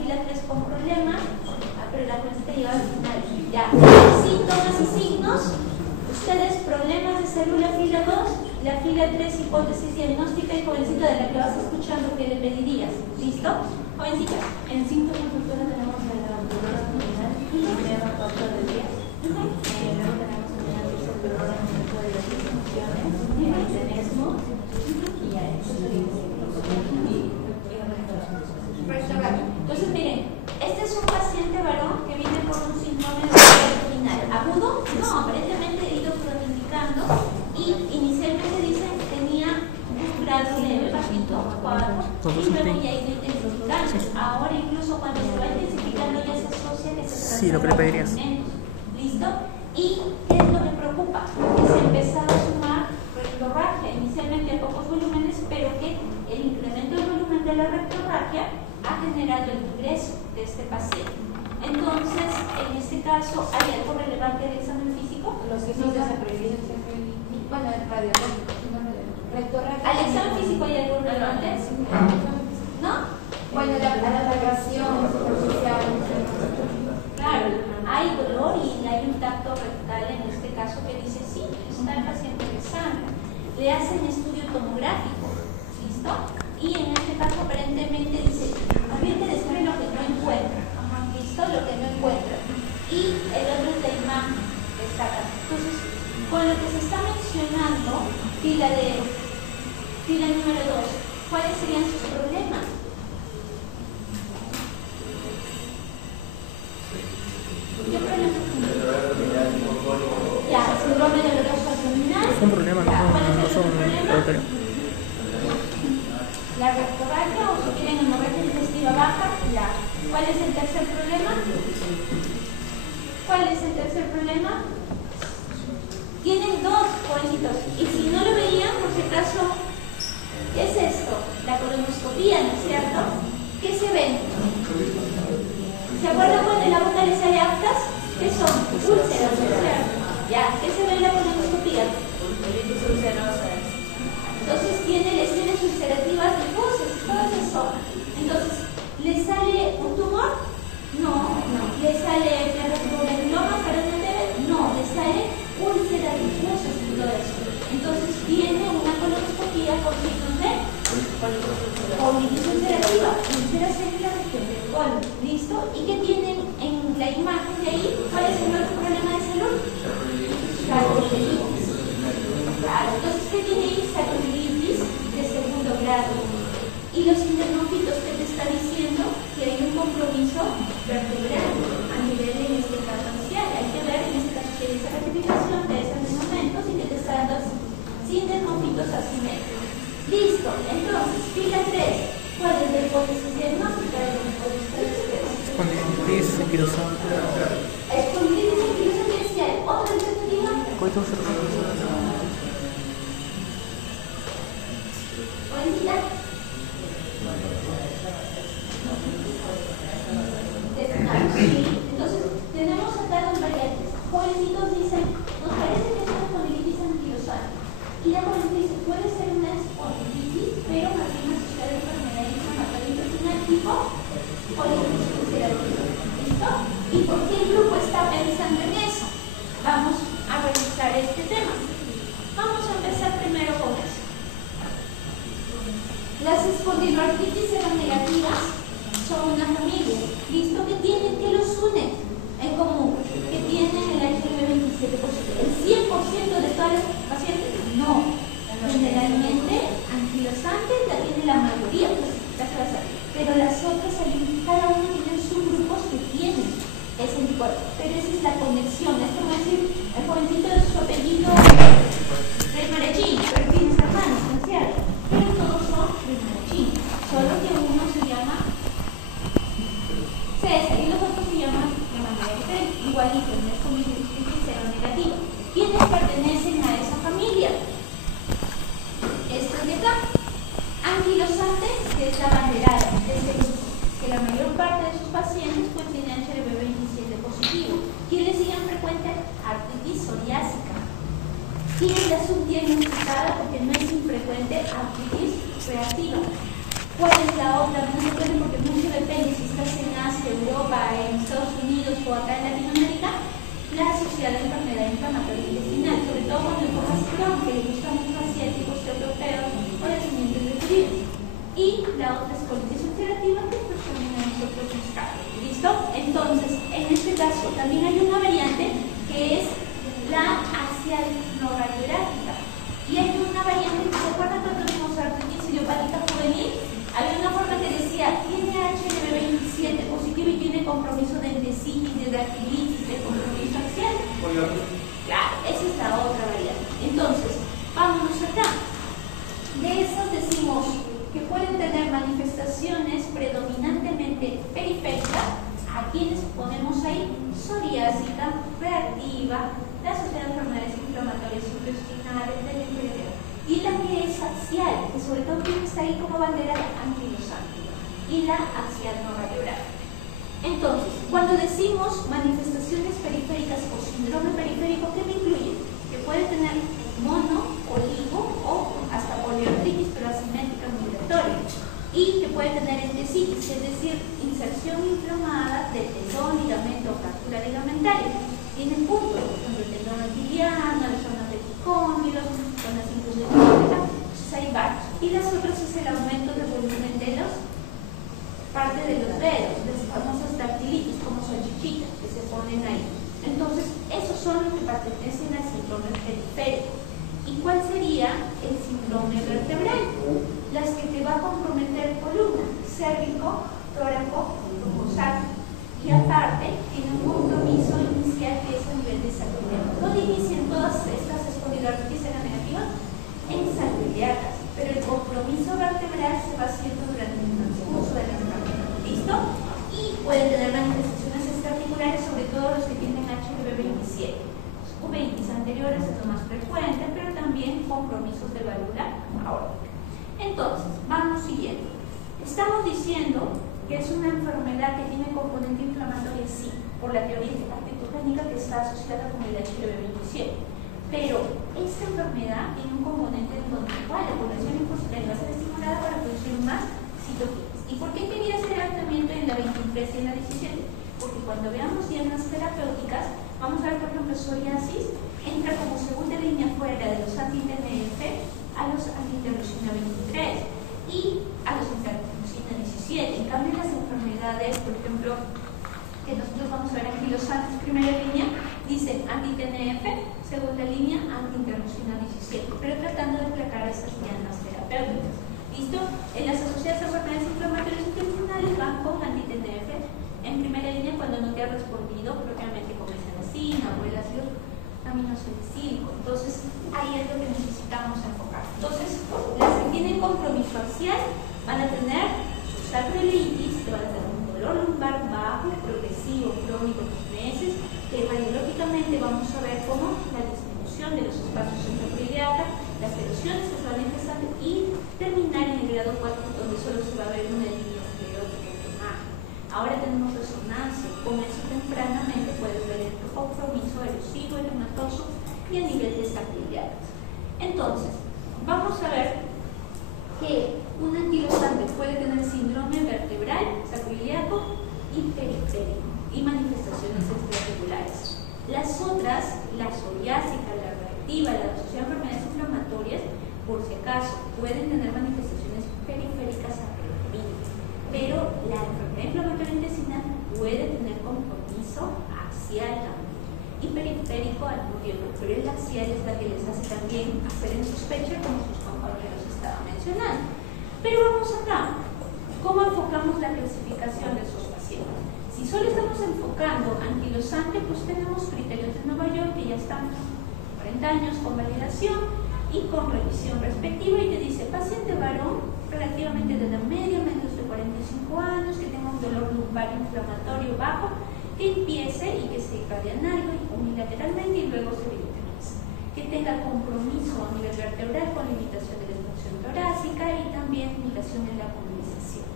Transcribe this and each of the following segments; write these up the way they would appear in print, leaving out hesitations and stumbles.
fila 3 con problemas, pero la jovencita llegaba al final. Ya, síntomas y signos. Ustedes, problemas de salud, la fila 2, la fila 3, hipótesis diagnóstica, y jovencita de la que vas escuchando, ¿qué le pedirías? ¿Listo? Jovencita. En síntomas, doctora, tenemos la dolor abdominal, primera 4 de 10. Luego tenemos una tercer dolor en el centro de las disfunciones, el tenesmo, y ya eso sería Entonces, miren, este es un paciente varón que viene por un síndrome de dolor abdominal. ¿Agudo? No, aparentemente he ido cronoindicando y inicialmente dicen que tenía un grado leve, bajito, 4, y luego ya ha ido intensificando. Ahora incluso cuando se va intensificando ya se asocia que se trata sí, lo que le pedirías. ¿Listo? ¿Y qué es lo que preocupa? Que se ha empezado a sumar rectorragia, inicialmente a pocos volúmenes, pero que el incremento del volumen de la rectorragia ha generado el ingreso de este paciente. Entonces, en este caso, ¿hay algo relevante del examen físico? Los que sí se prohíben siempre, bueno, el radiológico, rectorragia. ¿Al examen físico hay algo relevante? ¿No? Bueno, la radiación superficial. Claro, hay dolor y hay un tacto rectal en este caso que dice sí, está el paciente de sangre. Le hacen estudio tomográfico, ¿listo? Y en este caso aparentemente dice, había que describir lo que no encuentra, ¿listo? Lo que no encuentra. Y el otro es la imagen que está acá. Entonces, con lo que se está mencionando, fila número 2, ¿cuáles serían sus problemas? ¿Qué problema? Ya, síndrome doloroso abdominal. Un problema, ¿Cuál es el son problema? La rectorragia, o si tienen hemorragia digestiva baja, ya. ¿Cuál es el tercer problema? ¿Cuál es el tercer problema? Tienen dos jovencitos, y si no lo veían, por si acaso, ¿qué es esto? La colonoscopía, ¿no es cierto? ¿Qué se ven? ¿Se acuerdan cuando en la boca les sale aftas? ¿Qué son? Úlceras, ¿no es cierto? Ya, ¿qué se ve en la colonoscopía? Colitis ulcerosa. Entonces tiene lesiones ulcerativas difusas, toda esa zona. Entonces, ¿le sale un tumor? No. ¿Le sale ferrovenuloma, ferrovenuloma? No, le sale úlceras difusas y todo eso. Entonces tiene una colonoscopía con signos de colitis ulcerativa, úlceras en la región del colon. ¿Listo? ¿Y qué tienen en la imagen de ahí? ¿Cuál es el otro problema de salud? Sacroilitis. Claro, entonces, ¿qué tiene ahí? Sacroilitis de segundo grado. Y los internocitos que te está diciendo que hay un compromiso vertebral a nivel, en este caso, axial. Hay que ver, en este caso, si hay esa ratificación de esos momentos y que te está dando internocitos asimétricos. Listo, entonces, fila 3. ¿Cuál es la hipótesis diagnóstica de los hipótesis? Espondilitis anquilosante. Espondilitis anquilosante. ¿Otra alternativa? Coito cervical. Jovencita. Entonces, tenemos acá dos variantes. Jovencitos dicen, nos parece que es una espondilitis anquilosante. Y la jovencita dice, puede ser una espondilitis, pero más bien asociada a enfermedad inflamatoria intestinal tipo colitis ulcerativa. ¿Listo? ¿Y por qué el grupo está pensando en eso? Vamos a revisar este tema. Vamos a empezar primero con eso. Las espondiloartritis seronegativas son una familia. ¿Listo? ¿Qué tienen? ¿Qué los une en común? ¿Que tienen el HLV27 positivo? ¿El 100% de todas las pacientes? No. Generalmente, anquilosantes la tiene la mayoría, pero las otras, cada uno tiene subgrupos que tienen ese anticuerpo. Pero esa es la conexión. Es como decir, el jovencito de su apellido Reymarechín, pero tiene hermanos, ¿no es cierto? Pero todos son Reymarechín, solo que uno se llama César y los otros se llaman de manera diferente, igualito, no es como cero negativa. ¿Quiénes pertenecen a esa familia? Estos de acá. Anquilosantes, que es la banderada de este grupo, que la mayor parte de sus pacientes pues tienen HLV27 positivo. ¿Quién les siguen frecuente? Artritis psoriásica. ¿Quién es la subdiagnosticada porque no es infrecuente? Artritis reactiva. ¿Cuál es la otra? No depende porque mucho depende si estás en Asia, Europa, en Estados Unidos o acá en Latinoamérica. La Sociedad de Enfermedad Inflamatoria Intestinal, sobre todo cuando enfocas Crohn, que le gusta mucho a asiáticos, europeos o descendientes de judíos. Y la otra es colitis ulcerativa, que pues también a nosotros nos cabe. ¿Listo? Entonces, en este caso también hay una variante que es la axial no radiográfica. Y hay una variante que se acuerdan cuando vimos artritis idiopática juvenil. Había una forma que decía, tiene HLV27 positivo y tiene compromiso de endesitis, de dactilitis, de compromiso axial. Claro, esa es la otra variante. Entonces, vámonos acá. De esas decimos que pueden tener manifestaciones predominantemente periféricas. ¿A quienes ponemos ahí? Psoriásica, reactiva, la Sociedad de Enfermedades Inflamatorias Intestinales, y la que es axial, que sobre todo tiene que estar ahí como bandera anquilosante, y la axial no radiográfica. Entonces, cuando decimos manifestaciones periféricas o síndrome periférico, ¿qué me incluye? Que puede tener mono, oligo o hasta poliartritis, pero asimétrica migratoria, y que puede tener endesitis, es decir, inserción inflamada del tendón, ligamento o fractura ligamentaria. Tienen puntos, como el tendón tibiano, las zonas de ticónidos, zonas incluso de entonces hay varios. Y las otras es el aumento del volumen de los parte de los dedos, las famosas dactilitis, como salchichitas que se ponen ahí. Entonces, esos son los que pertenecen al síndrome periférico. ¿Y cuál sería el síndrome vertebral? Las que te va a comprometer columna, cérvico, tóraco, lumbosaco. Y aparte, tiene un compromiso inicial que es a nivel de salud ilíaca. ¿Dónde inician todas estas espondiloartritis negativas? En salud ilíacas. Pero el compromiso vertebral se va haciendo durante el transcurso de la enfermedad. ¿Listo? Y pueden tener manifestaciones extraarticulares, sobre todo los que tienen HLV27. Los uveitis anteriores es lo más frecuente, pero también compromisos de válvula aórtica. Entonces, vamos siguiendo. Estamos diciendo que es una enfermedad que tiene componente inflamatoria, sí, por la teoría patogénica que está asociada con el HLV27. Pero esta enfermedad tiene un componente en donde la población infuncional va a ser estimulada para producir más citoquinas. ¿Y por qué quería hacer tratamiento en la 23 y en la 17? Porque cuando veamos dianas terapéuticas, vamos a ver, por ejemplo, psoriasis entra como segunda línea fuera de los anti-TNF a los anti-interleucina 23 y a los interleucina 17. En cambio, las enfermedades, por ejemplo, que nosotros vamos a ver aquí, los antis primera línea, dicen anti-TNF, segunda línea, anti-interleucina 17, pero tratando de placar esas dianas terapéuticas. ¿Listo? En las asociadas a enfermedades inflamatorias intestinales van con anti-TNF en primera línea cuando no te ha respondido propiamente con mesalazina o el ácido aminosalicílico. Entonces, ahí es lo que necesitamos enfocar. Entonces, las que tienen compromiso axial van a tener su sacroileitis, que van a tener un dolor lumbar bajo, progresivo, crónico, 2 meses, que radiológicamente vamos a ver cómo la disminución de los espacios centroiliaca, las erosiones que se van empezando y terminar en el grado 4, donde solo se va a ver una línea esclerótica primaria. Ahora tenemos resonancia, con eso tempranamente puedes ver el compromiso erosivo, eritematoso y a nivel de sacroiliacas. Entonces, vamos a ver que un anquilosante puede tener síndrome vertebral, sacroiliaco y periférico y manifestaciones extraarticulares. Las otras, la psoriásica, la reactiva, la asociada a enfermedades inflamatorias, por si acaso, pueden tener manifestaciones periféricas a periferia, pero la enfermedad inflamatoria intestinal puede tener compromiso axial también y periférico al mismo tiempo, pero el axial es la que les hace también hacer en sospecha, como sus compañeros estaban mencionando. Pero vamos acá, ¿cómo enfocamos la clasificación de esos pacientes? Si solo estamos enfocando anquilosante, pues tenemos criterios de Nueva York que ya están 40 años con validación y con revisión respectiva, y te dice paciente varón relativamente de edad media, menos de 45 años, que tenga un dolor lumbar inflamatorio bajo, que empiece y que se irradia unilateralmente y luego se bilateraliza, que tenga compromiso a nivel vertebral con limitación de la expansión torácica y también limitación en la condensación.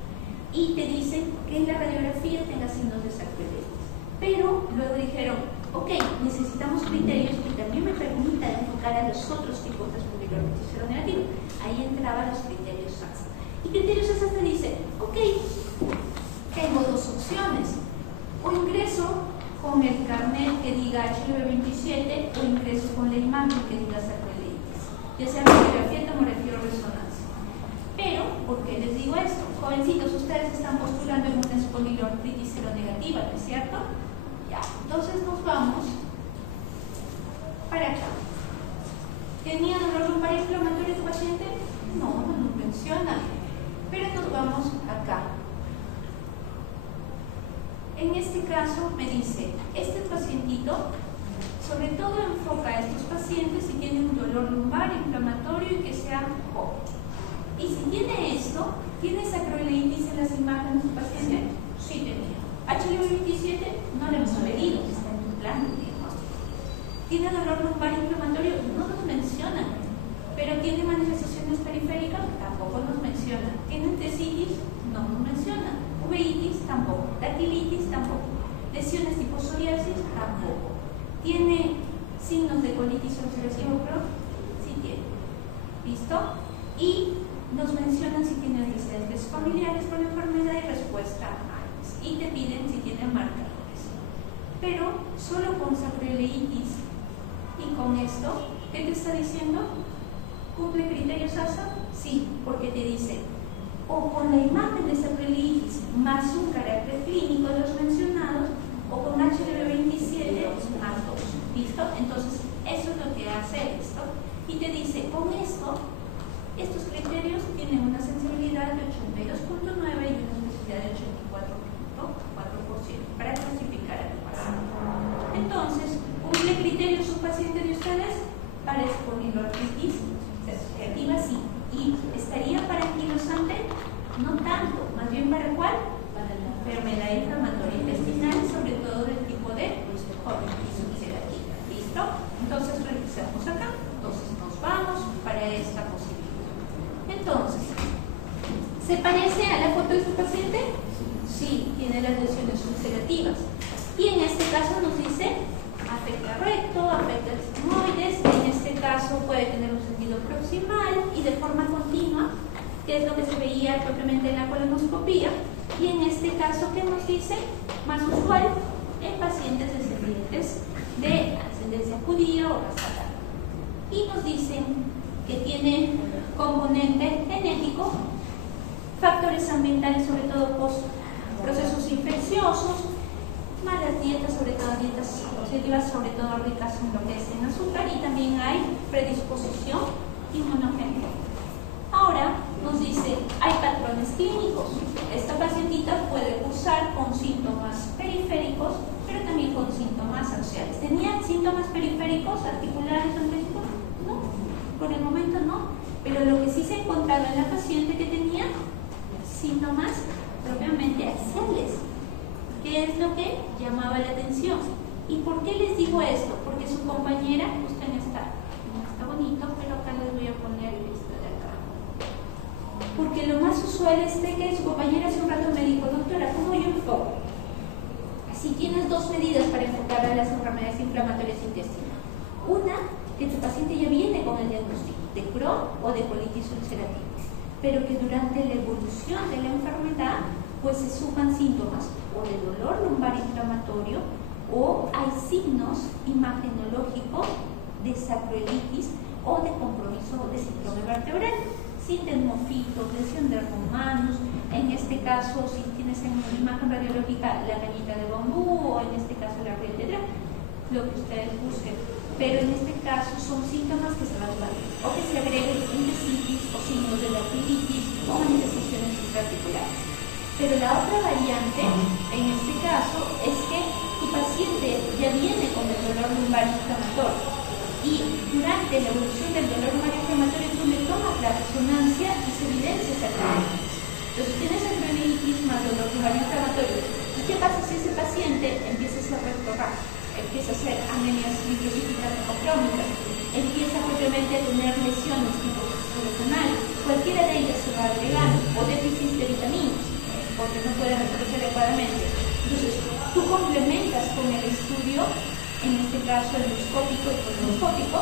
Y te dicen que en la radiografía tenga signos de sacroileitis. Pero luego dijeron, ok, necesitamos criterios que también me permitan enfocar a los otros tipos de espondiloartritis seronegativa. Ahí entraban los criterios SAS. Y criterios SAS te dicen con la imagen que diga sacroiliitis, ya sea radiografía, tomografía o resonancia. Pero, ¿por qué les digo esto? Jovencitos, ustedes están postulando en una espondilortritis seronegativa, ¿no es cierto? Ya, entonces nos vamos para acá. ¿Tenía dolor lumbar inflamatorio tu paciente? No, no nos menciona. Pero nos vamos acá. En este caso me dice, este pacientito sobre todo enfoca a estos pacientes si tienen un dolor lumbar inflamatorio y que sea joven. Y si tiene esto, ¿tiene sacroiliitis en las imágenes de su paciente? Sí tenía. HLV27 no le hemos medido, está en tu plan de diagnóstico. ¿Tiene dolor lumbar inflamatorio? No nos menciona. ¿Pero tiene manifestaciones periféricas? Tampoco nos menciona. ¿Tiene entesitis? No nos menciona. Uveitis? Tampoco. Dactilitis? Tampoco. ¿Lesiones tipo psoriasis? Tampoco. ¿Tiene signos de colitis ulcerativa Crohn? Sí tiene. ¿Listo? Y nos mencionan si tiene antecedentes familiares con la enfermedad y respuesta antes. Y te piden si tiene marcadores. Pero solo con sacroiliitis y con esto, ¿qué te está diciendo? ¿Cumple criterios ASA? Sí, porque te dice o con la imagen de sacroiliitis más un carácter clínico de los mencionados o con HLV27 más 2. ¿Listo? Entonces, eso es lo que hace esto. Y te dice, con esto, estos criterios tienen una sensibilidad de 82.9 y una especificidad de 84.4% para clasificar a tu paciente. Entonces, ¿cumple criterios su paciente de ustedes? Para espondilortritis ulcerativa sí. ¿Y estaría para anquilosante? No tanto. Más bien para ¿cuál? Para la enfermedad inflamatoria intestinal, sobre todo del tipo de colitis ulcerativa. ¿Listo? Entonces revisamos acá. Entonces nos vamos para esta posibilidad. Entonces, ¿se parece a la foto de su paciente? Sí, tiene las lesiones ulcerativas. Y en este caso nos dice afecta recto, afecta el sigmoides, en este caso puede tener un sentido proximal y de forma continua, que es lo que se veía propiamente en la colonoscopía, y en este caso, ¿qué nos dice? Más usual en pacientes descendientes de ascendencia judía o raza. Y nos dicen que tiene componente genético, factores ambientales, sobre todo post procesos infecciosos, malas dietas, sobre todo dietas positivas, sobre todo ricas en lo que es en azúcar, y también hay predisposición inmunogénica. Ahora nos dice, hay patrones clínicos. Esta pacientita puede cursar con síntomas periféricos, pero también con síntomas axiales. ¿Tenía síntomas periféricos, articulares o intestinales? No, por el momento no. Pero lo que sí se ha encontrado en la paciente que tenía síntomas propiamente axiales. ¿Qué es lo que llamaba la atención? ¿Y por qué les digo esto? Porque su compañera, justo en esta, no está bonito, pero acá les voy a poner esto de acá. Porque lo más usual es de que su compañera hace un rato me dijo, doctora, ¿cómo yo enfoco? Si tienes dos medidas para enfocar a las enfermedades inflamatorias intestinales. Una, que tu paciente ya viene con el diagnóstico de Crohn o de colitis ulcerativa, pero que durante la evolución de la enfermedad pues se suman síntomas o de dolor lumbar inflamatorio o hay signos imagenológicos de sacroilitis o de compromiso de síndrome vertebral, sintesmofitos, lesión de romanos, en este caso si tienes en una imagen radiológica la cañita de bambú o en este caso la rietedra, lo que ustedes busquen, pero en este caso son síntomas que se van a dar o que se agreguen endesitis o signos de dactilitis o manifestaciones intraarticulares. Pero la otra variante, en este caso, es que tu paciente ya viene con el dolor lumbar inflamatorio y durante la evolución del dolor lumbar inflamatorio tú le tomas la resonancia y se evidencia sacroilitis. Entonces tienes sacroilitis más dolor lumbar inflamatorio. ¿Y qué pasa si ese paciente empieza a ser rectorragia, empieza a hacer anemias microcíticas necrocrónicas, empieza propiamente a tener lesiones tipo renal, cualquiera de ellas se va agregando, o déficit de vitaminas, porque no pueden reproducir adecuadamente. Entonces, tú complementas con el estudio, en este caso endoscópico y colonoscópico,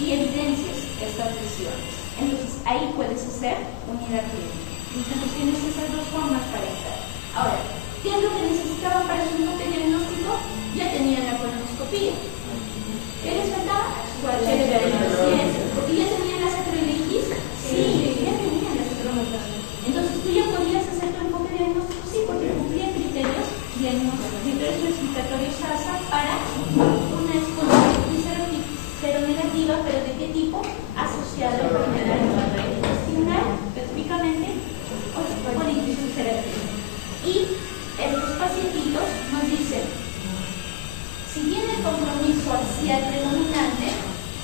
y evidencias estas lesiones. Entonces, ahí puedes hacer unidad clínica. Entonces, tienes esas dos formas para entrar. Ahora, ¿qué es lo que necesitaban para su diagnóstico? Ya tenían la colonoscopía. ¿Qué les faltaba? Su Y estos pacientitos nos dicen, si tiene compromiso axial predominante,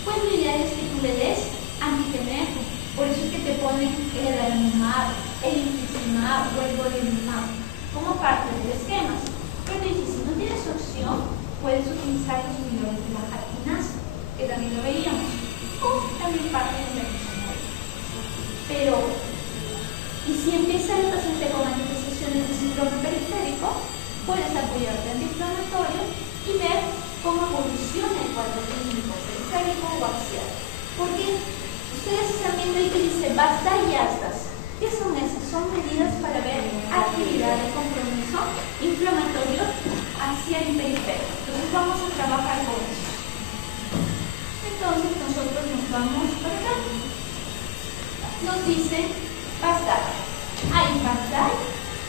pues lo ideal es que tú le des anti-TNF. Por eso es que te ponen el adalimumab, el infliximab o el golimumab como parte de los esquemas. Pero dices, si no tienes opción, puedes utilizar los inhibidores de la jactinasa, que también lo veíamos, o también parte de la misma. Pero, y si empieza el paciente con manifestaciones de síndrome periférico, puedes apoyarte antiinflamatorio y ver cómo evoluciona el cuadro clínico periférico o axial. Porque ustedes están viendo ahí que dice basta y astas. ¿Qué son esas? Son medidas para ver actividad de compromiso inflamatorio axial y periférico. Entonces vamos a trabajar con eso. Entonces nosotros nos vamos para acá. Nos dice bastar. Hay bastar,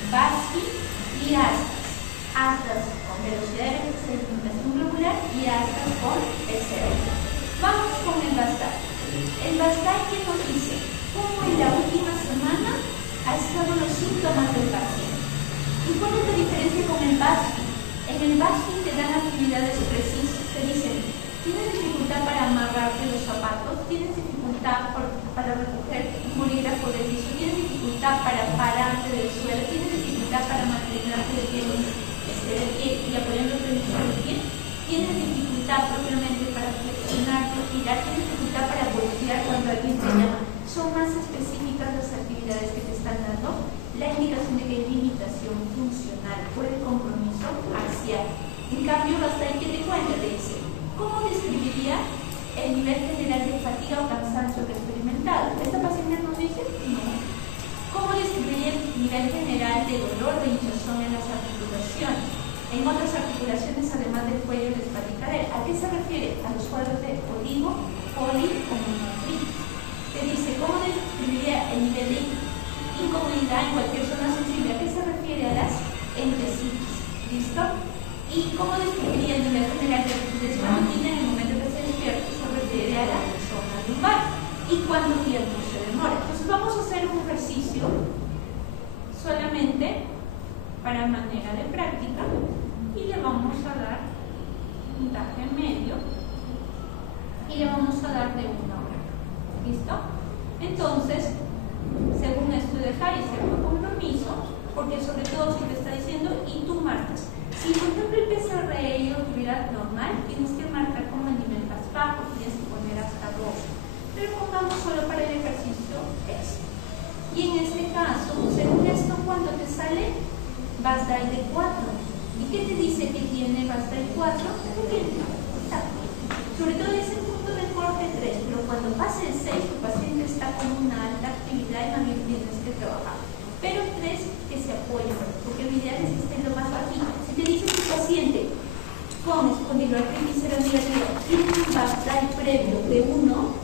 basqui y astas. Astas con velocidad de sedimentación globular y astas con PCR. Vamos con el bastar. El bastar que nos dice cómo en la última semana ha estado los síntomas del paciente. ¿Y cuál es la diferencia con el basqui? En el basqui te dan actividades precisas, te dicen, tienes dificultad para amarrarte los zapatos, tienes dificultad para recoger un bolígrafo del piso, tienes dificultad para pararte del suelo, tienes dificultad para mantenerte de pie y apoyándote en el suelo del pie, tienes dificultad propiamente para flexionar, girar, tienes dificultad para voltear cuando alguien te llama. Son más específicas las actividades que te están dando la indicación de que hay limitación funcional o el compromiso axial. En cambio, basta ahí que te cuenta, te dice, ¿cómo describiría el nivel general de fatiga o cansancio experimentado? ¿Esta paciente nos dice? No. ¿Cómo describiría el nivel general de dolor de hinchazón en las articulaciones? En otras articulaciones, además del cuello y la espalda y cadera. ¿A qué se refiere? A los cuadros de oligo, poli o monoartritis. Te dice, ¿cómo describiría el nivel de incomodidad en cualquier zona sensible? ¿A qué se refiere? A las entesitis. ¿Listo? ¿Y cómo describiría el nivel general de desmayotina en el momento que se despierta? Se refiere a la zona lumbar. ¿Y cuánto tiempo se demora? Entonces vamos a hacer un ejercicio solamente para manera de práctica y le vamos a dar puntaje medio y le vamos a dar de 1 hora. ¿Listo? Entonces, según esto de Harry, según compromiso, porque sobre todo si te está diciendo y tú marcas. Si por ejemplo el PSRI o actividad normal, tienes que marcar como el nivel más bajo, tienes que poner hasta 2. Pero pongamos solo para el ejercicio esto. Y en este caso, según esto, cuando te sale, vas a ir de 4. ¿Y qué te dice que tiene vas a ir 4? Sobre todo es el punto de corte 3, pero cuando pase el 6, tu paciente está con una alta actividad y también tienes que trabajar. Pero 3 que se apoyen, porque lo ideal es que esté lo más bajito. Si te dice tu paciente con espondiloartritis seronegativa tiene un basal previo de 1,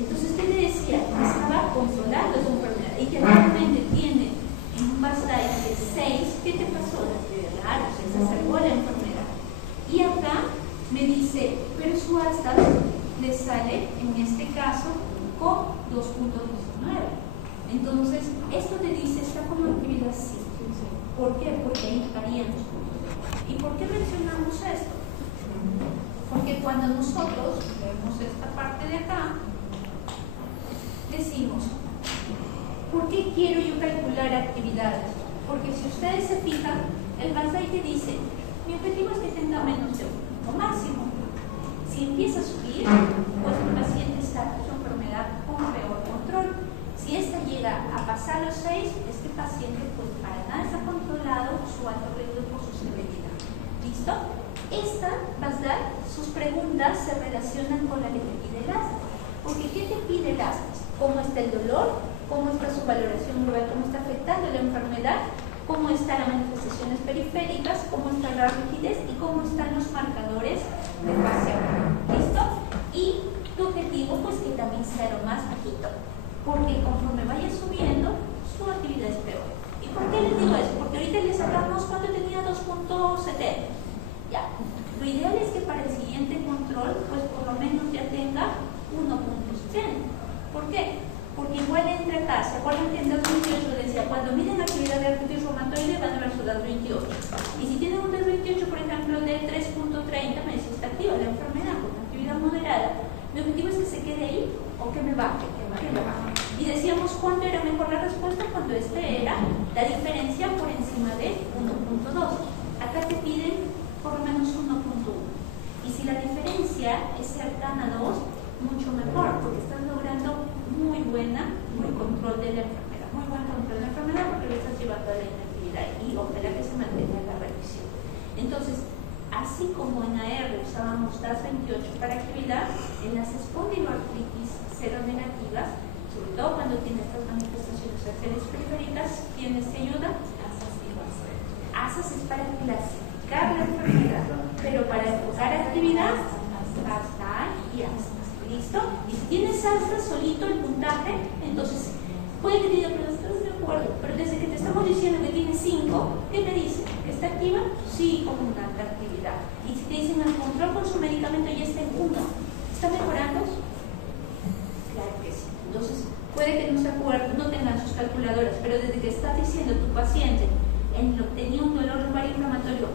entonces te decía que estaba controlando su enfermedad y que realmente tiene un basal de 6, ¿qué te pasó? Claro, se exacerbó la enfermedad. Y acá me dice, pero su asta le sale, en este caso, con 2.19. Entonces, esto te dice, está como actividad sí. ¿Por qué? Porque ahí varían los puntos. ¿Y por qué mencionamos esto? Porque cuando nosotros vemos esta parte de acá, decimos, ¿por qué quiero yo calcular actividades? Porque si ustedes se fijan, el Banzai te dice, mi objetivo es que tenga menos de 1, o máximo. Si empieza a subir, pues el paciente está con su enfermedad con peor control. Si esta llega a pasar los 6, este paciente pues para nada está controlado su alto riesgo por su severidad. ¿Listo? Esta, Basdar, sus preguntas se relacionan con la que te pide el asma. Porque ¿qué te pide el asma? ¿Cómo está el dolor? ¿Cómo está su valoración global? ¿Cómo está afectando la enfermedad? ¿Cómo están las manifestaciones periféricas? ¿Cómo está la rigidez? ¿Y cómo están los marcadores de fascia? ¿Listo? Y tu objetivo pues que también sea lo más bajito. Porque conforme vaya subiendo, su actividad es peor. ¿Y por qué les digo eso? Porque ahorita le sacamos cuando tenía 2.70. Ya. Lo ideal es que para el siguiente control, pues por lo menos ya tenga 1.100. ¿Por qué? Porque igual entra acá. ¿Se acuerdan que en 2018 decía sea, cuando miden actividad de artritis reumatoide van a ver su DAS 28. Y si tienen un DAS 28, por ejemplo, de 3.30, me dice, está activa la enfermedad con actividad moderada. Mi objetivo es que se quede ahí o que me baje, que me baje. Y decíamos cuándo era mejor la respuesta, cuando era la diferencia por encima de 1.2. Acá te piden por lo menos 1.1. Y si la diferencia es cercana a 2, mucho mejor, porque estás logrando muy buen control de la enfermedad, muy buen control de la enfermedad porque lo estás llevando a la inactividad y ojalá que se mantenga la revisión. Entonces, así como en AR usábamos DAS 28 para actividad, en las espondiloartritis seronegativas, sobre todo cuando tiene estas manifestaciones axiales periféricas, ¿tienes que ayuda? ASAS es para clasificar la enfermedad, pero para enfocar actividad, ASA y ASA. ¿Listo? Y si tienes ASA solito el puntaje, entonces puede que te diga, pero estás de acuerdo, pero desde que te estamos diciendo que tiene 5, ¿qué te dice? ¿Que está activa? Sí, con una alta actividad. Y si te dicen el control con su medicamento ya está en 1, ¿está mejorando? Claro que sí. Entonces, puede que no se acuerden, no tengan sus calculadoras, pero desde que estás diciendo tu paciente tenía un dolor lumbar inflamatorio,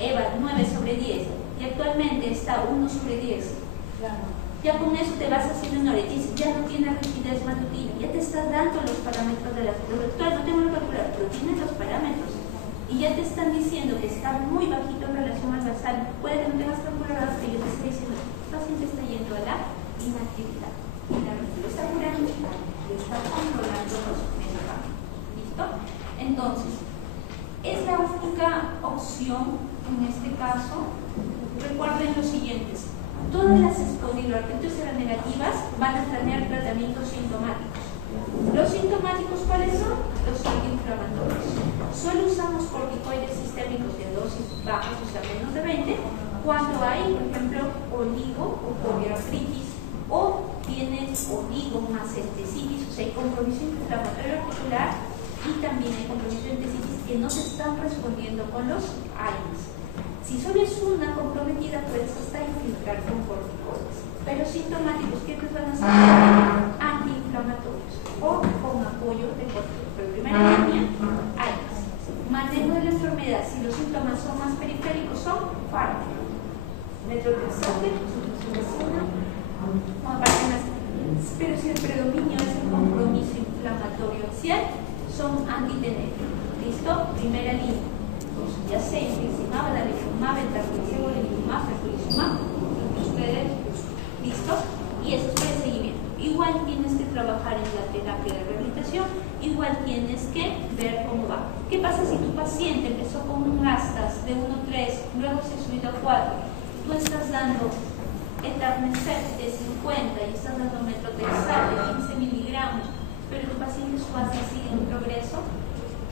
EVA 9/10, y actualmente está 1/10. Claro. Ya con eso te vas haciendo una oretitis, ya no tiene rigidez matutina, ya te estás dando los parámetros de la actual, no tengo que calcular, pero tienes los parámetros y ya te están diciendo que está muy bajito en relación al basal. Puede que no tengas calculadoras, pero yo te estoy diciendo que el paciente está yendo a la inactividad y la lo está curando, le está controlando los medicamentos. ¿Listo? Entonces, es la única opción en este caso. Recuerden los siguientes. Todas las espondiloartritis seronegativas van a tener tratamientos sintomáticos. ¿Los sintomáticos cuáles son? Los antiinflamatorios. Solo usamos corticoides sistémicos de dosis bajas, o sea, menos de 20, cuando hay, por ejemplo, oligo o poliartritis, o tienes oligo más entesitis, o sea, hay compromiso inflamatorio articular y también hay compromiso de entesitis que no se están respondiendo con los AINES. Si solo es una comprometida, puedes hasta infiltrar con corticoides. Pero sintomáticos, ¿qué te van a hacer? Antiinflamatorios o con apoyo de corticoides. Pero primera línea, AINES. Manejo de la enfermedad, si los síntomas son más periféricos, son fármacos. Metrotexate, supresiona, pero si el predominio es el compromiso inflamatorio axial, son antitenéticos. ¿Listo? Primera línea. Ya sé, infliximab, adalimumab, etrasimab, adalimumab, etrasimab, ustedes, ¿listo? Y eso es para el seguimiento. Igual tienes que trabajar en la terapia de rehabilitación, igual tienes que ver cómo va. ¿Qué pasa si tu paciente empezó con un ASTAS de 1,3, luego se subió a 4, tú estás dando Etanercept de 50 y estás dando metrotexate de 15 miligramos, pero tu paciente su ASTAS sigue en progreso?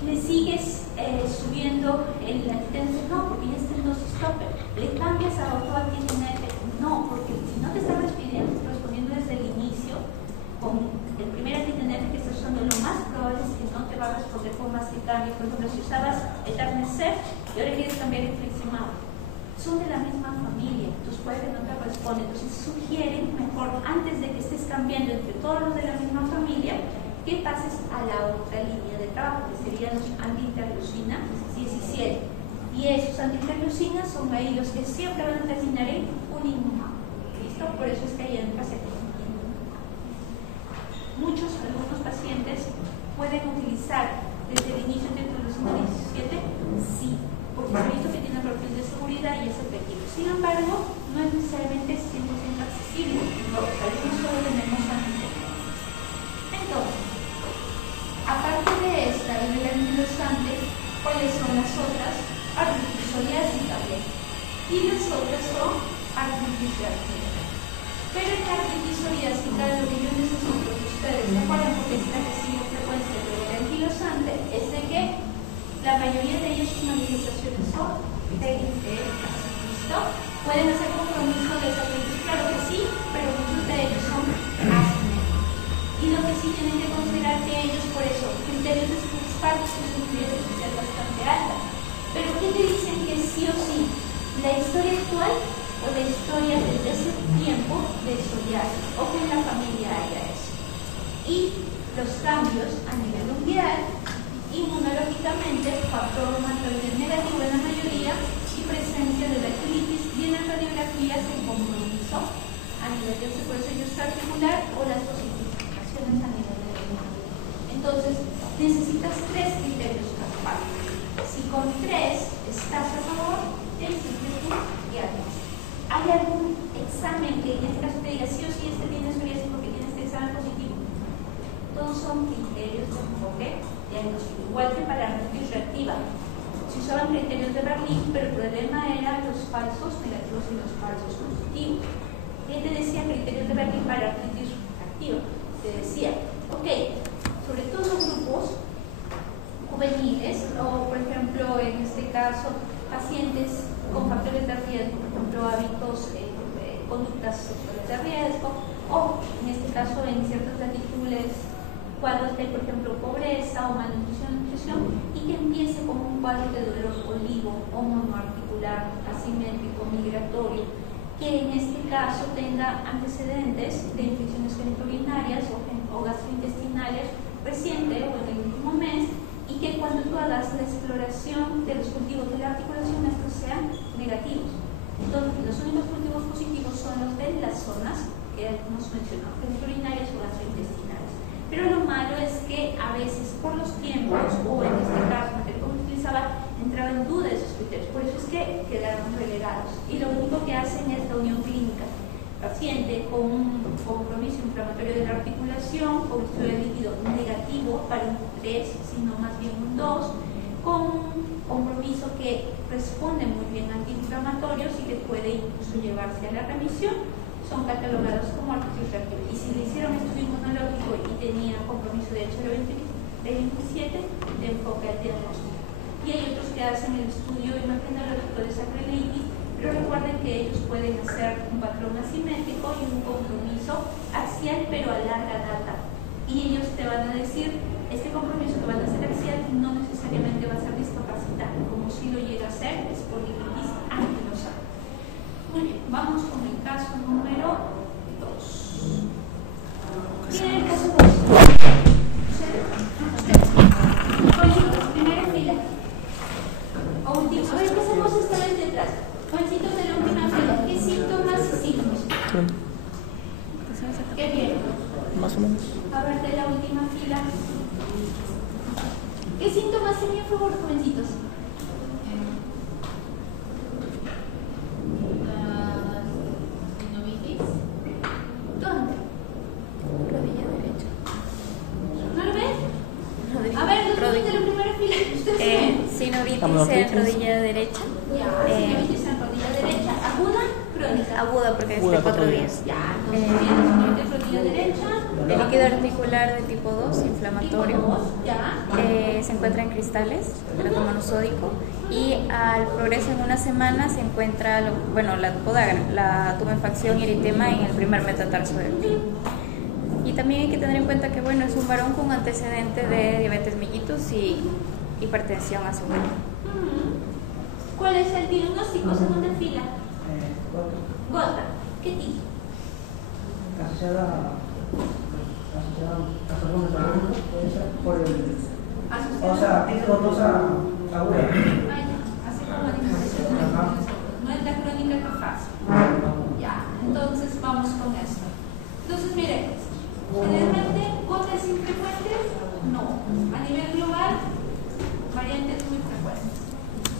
Le sigues subiendo el antitense, no, porque ya está en dosis tope. Le cambias a otro antigenete, no, porque si no te está respondiendo desde el inicio con el primer antigenete que estás usando, lo más probable es que no te va a responder con más que cambio. Por ejemplo, si usabas Etanercept y ahora quieres cambiar el infliximab, son de la misma familia, entonces puede que no te responde. Entonces sugieren mejor, antes de que estés cambiando entre todos los de la misma familia, que pases a la otra línea de trabajo, que serían los antiinterleucina 17. Y esos antiinterleucinas son ahí los que siempre van a terminar en un inmumab. ¿Listo? Por eso es que ahí entras en algunos pacientes pueden utilizar desde el inicio de interleucina 17, sí, porque se ha visto que tiene perfil de seguridad y es efectivo. Sin embargo, no es necesariamente 100% accesible, porque algunos solo tenemos antiinterleucina. Entonces, aparte de esta y del antilosante, ¿cuáles son las otras? Artritis psoriásica también. Y las otras son artritis reactiva. Pero en la artritis psoriásica lo que yo necesito que ustedes se acuerden, porque es la que sigue frecuencia del antilosante, es de que la mayoría de ellos sus manifestaciones son periféricas. ¿Listo? Pueden hacer compromiso de esa artritis, claro que sí, pero muchos de ellos son asimétricos. Y lo que sí tienen que considerar que ellos, por eso, criterios de sus partes, sus criterios de ser bastante altas. Pero ¿qué te dicen que sí o sí? ¿La historia actual o la historia desde ese tiempo de psoriasis? O que en la familia haya eso. Y los cambios a nivel mundial necesitas 3 criterios cada parte. Si con 3 estás a favor, el simple diagnóstico. ¿Hay algún examen que en este caso te diga sí o sí este tiene psoriasis porque tiene este examen positivo? Todos son criterios de enfoque diagnóstico, igual que para artritis reactiva. Se usaban criterios de Berlín, pero el problema eran los falsos negativos y los falsos positivos. Él te decía criterios de Berlín para artritis reactiva. Te decía, ok, sobre todo grupos juveniles, o por ejemplo, en este caso, pacientes con factores de riesgo, por ejemplo, hábitos, conductas sexuales de riesgo, o en este caso, en ciertas latitudes, cuadros de, por ejemplo, pobreza o malnutrición, y que empiece como un cuadro de dolor olivo o monoarticular, asimétrico, migratorio, que en este caso tenga antecedentes de infecciones genitourinarias o gastrointestinales reciente o en el último mes, y que cuando tú hagas la exploración de los cultivos de la articulación, estos sean negativos. Entonces, los únicos cultivos positivos son los de las zonas que hemos mencionado, genitourinarias o gastrointestinales. Pero lo malo es que a veces por los tiempos, o en este caso, el que utilizaba, entraba en duda esos criterios. Por eso es que quedaron relegados. Y lo único que hacen es la unión clínica. Paciente con un compromiso inflamatorio de la articulación, con estudio líquido negativo para un 3, sino más bien un 2, con un compromiso que responde muy bien a antiinflamatorios y que puede incluso llevarse a la remisión, son catalogados como artritis reactiva. Y si le hicieron estudio inmunológico y tenía compromiso de HL27, de enfoque al diagnóstico. Y hay otros que hacen el estudio imagenológico de sacroiliitis, pero recuerden que ellos pueden hacer un patrón asimétrico y un compromiso axial, pero a larga data. Y ellos te van a decir, este compromiso que van a hacer axial no necesariamente va a ser discapacitante, como si lo llega a ser, es polinitis anquilosante. Muy bien, vamos con el caso número 2. Tiene el caso 2. Primera fila. O último. A ver, empezamos esta vez detrás. Jovencitos de la última fila. ¿Qué síntomas y signos? ¿Qué bien? Más o menos. A ver, de la última fila. ¿Qué síntomas tenían, por favor, jovencitos? ¿Dónde? Rodilla derecha. ¿No lo ven? A ver, los de la primera fila. ¿Ustedes Sinovitis en rodilla derecha. ya, sinovitis en rodilla derecha. ¿Aguda? Crónica. Aguda porque es Aguda, de 4 4 días. Ya, entonces viene sinovitis rodilla derecha. El líquido articular de tipo 2, inflamatorio. Tipo 2, ya. Se encuentra en cristales, trato monosódico, y al progreso en una semana se encuentra la podagra, la tumefacción y eritema en el primer metatarso del pie. Y también hay que tener en cuenta que es un varón con antecedente de diabetes mellitus y hipertensión a su vez. ¿Cuál es el diagnóstico? Segunda fila. Gota. ¿Qué tipo? Asociada puede ser por el... O sea, tiene gotosa aguda. Así como la inflamación. No es la crónica que fácil. Ya, entonces vamos con esto. Entonces, miren, generalmente gotas infrecuentes, no. A nivel global, variantes muy frecuentes.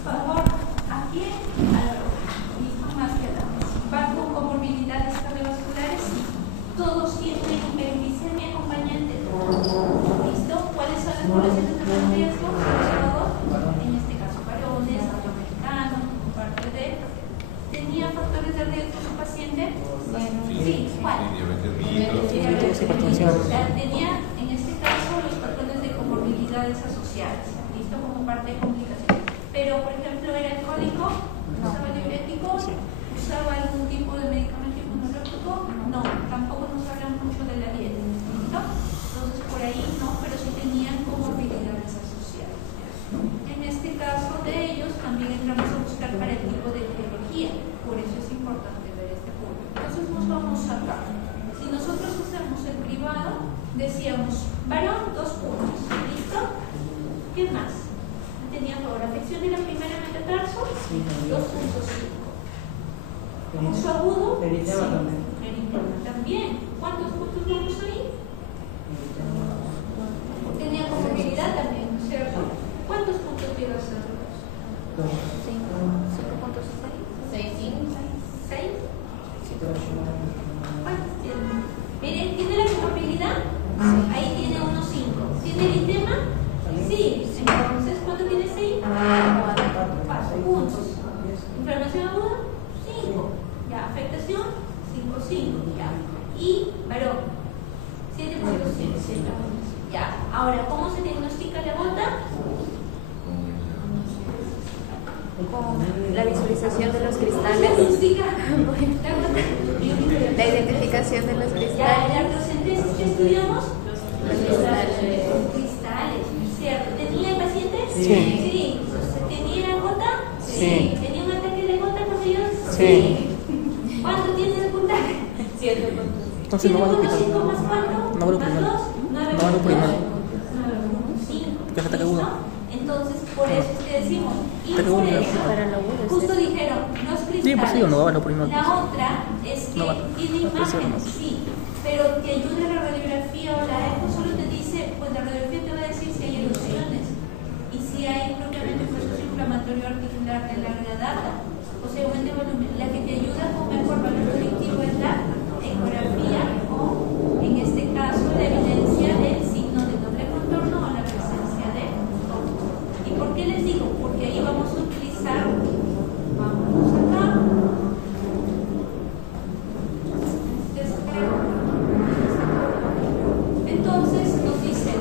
Por favor, ¿a quién? A la roja. Listo, más que nada. ¿Van con comorbilidades cardiovasculares? Sí. Todos tienen hiperglicemia acompañante. ¿Listo? ¿Cuáles son las poblaciones de más riesgo? En este caso, varones, afroamericanos, parte de. ¿Tenía factores de riesgo su paciente? Sí. ¿Cuál? Tenía, en este caso, los patrones de comorbilidades asociadas. ¿Listo? Como parte de complicaciones. Pero, por ejemplo, ¿era alcohólico? ¿Usaba diuréticos? ¿Usaba algún tipo de medicamento inmunológico? No, tampoco nos hablan mucho de la dieta. ¿Listo? Entonces, por ahí no, pero sí tenían comorbilidades asociadas. En este caso de ellos, también entramos a buscar para el tipo de etiología. Por eso es importante ver este punto. Entonces, nos vamos acá. Si nosotros hacemos el privado, decíamos, varón, 2 puntos. ¿Listo? ¿Qué más? Tenía por afección de la primera metatarso, 2.5. Uso agudo, Eritema también. Eritema también. ¿Cuántos puntos vamos ahí? Tenía comorbilidad Con la visualización de los cristales. La identificación de los Ya, cristales. en la artrocentesis que estudiamos, Los cristales. cristales, ¿cierto? ¿Tenía el paciente? Sí. Sí. ¿Tenía gota? Sí. ¿Tenía un ataque de gota con ellos? Sí. ¿Cuánto tiene el puntaje? 7 Entonces no va al hospital. ¿5 más cuánto? No va al ¿Más hospital. 2? No va al hospital. 5. Porque es ataque agudo. Entonces, por eso es que decimos. Y Ataque por agudo. eso, Para lo agudo, justo sí. dijeron, los Sí, cristales. pues sí, o no va a lo primero. La otra es que No va. tiene La presión imágenes, no. sí, pero te ayuda la radiografía o la eco, solo te dice, pues la radiografía te va a decir si hay erosiones y si hay propiamente proceso inflamatorio articular de larga data, o sea, aumento de volumen. La que te ayuda con mejor valor predictivo es la ecografía o, en este caso, la evidencia del signo de doble contorno o la presencia de tópico. ¿Y por qué les digo? Porque ahí vamos a utilizar, vámonos acá. Entonces nos dicen,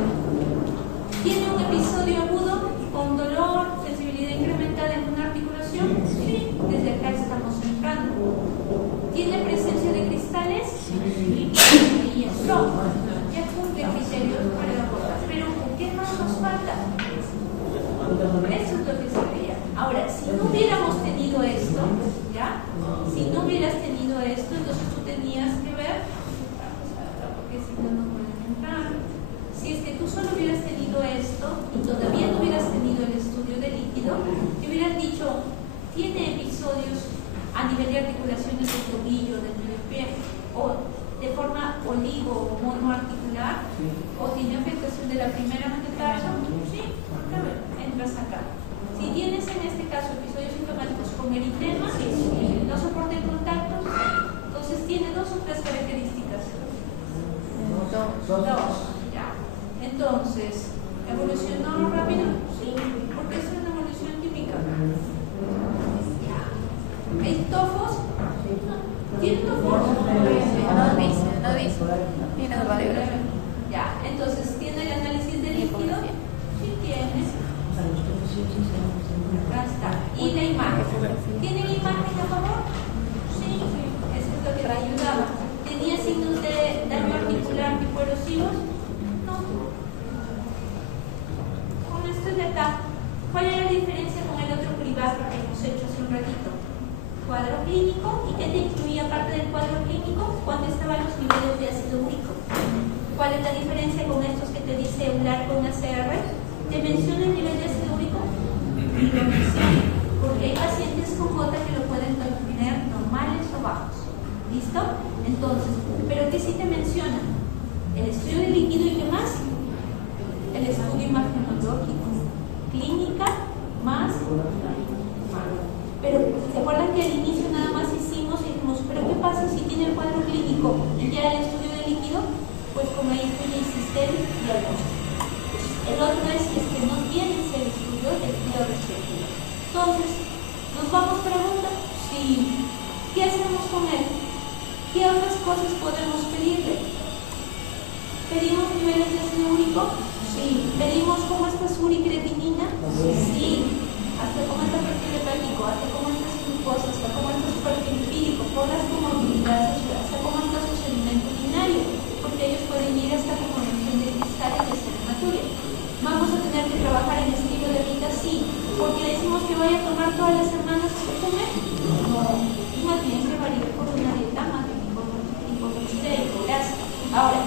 ¿tiene un episodio agudo con dolor, sensibilidad incrementada en una articulación? Sí, desde acá estamos entrando. ¿Tiene presencia de cristales? Sí. Y eso ya cumple criterios para la gota. Pero ¿qué más nos falta? Eso es lo que se veía. Ahora, si no hubiéramos tenido esto, ¿ya? Si no hubieras tenido esto, entonces tú tenías que ver, vamos a ver, porque si no, no pueden entrar. Si es que tú solo hubieras tenido esto y todavía no hubieras tenido el estudio de líquido, te hubieran dicho, tiene episodios a nivel de articulaciones del tobillo, del medio pie, o de forma oligo o monoarticular, o tiene afectación de la primera metatarso, sí, porque a ver, entras acá. Si tienes en este caso episodios sintomáticos con eritema, no soporta el contacto, entonces tiene 2 o 3 características. Dos, ya. Entonces, ¿evolucionó rápido? Sí, porque es una evolución típica. ¿Hay tofos? ¿Tiene tofos? No dice. Tiene radiografía. Ya, entonces, ¿tiene el análisis de líquido? Sí tiene. Acá está. ¿Y la imagen? ¿Tiene la imagen a favor? Sí, eso es lo que te ayudaba. ¿Tenía signos de daño articular tipo erosivos? No. Con esto de acá, ¿cuál era la diferencia con el otro privado que hemos hecho hace un ratito? Cuadro clínico. ¿Y qué te incluía aparte del cuadro clínico? ¿Cuándo estaban los niveles de ácido úrico? ¿Cuál es la diferencia con estos que te dice EULAR con ACR? ¿Te menciona el nivel de ácido úrico? Lo menciona, porque hay pacientes con gota que lo pueden tener normales o bajos. ¿Listo? Entonces, ¿pero qué sí te menciona? El estudio de líquido y qué más? El estudio imagenológico. Clínica más. Pero, ¿se acuerdan que al inicio nada más hicimos y dijimos, ¿pero qué pasa si tiene el cuadro clínico y ya el estudio de líquido? Pues como ahí incluye el sistema y el diagnóstico. El otro es que no tienes el estudio del cuidado respectivo. Entonces, nos vamos preguntando, sí, ¿qué hacemos con él? ¿Qué otras cosas podemos pedirle? ¿Pedimos niveles de ácido úrico? Sí. ¿Pedimos cómo está su uricreatinina? Sí. ¿Hasta cómo está el perfil hepático? ¿Hasta cómo está su glucosa? ¿Hasta cómo está su perfil lipídico? Por las comorbilidades, hasta cómo está su sedimento urinario, porque ellos pueden ir hasta la formación de cristales de ser hematuria. Vamos a tener que trabajar en estilo de vida, sí, porque decimos que vaya a tomar todas las semanas que come. No, y más bien que varíe por una dieta más de hipotoxidérico, gracias. Ahora,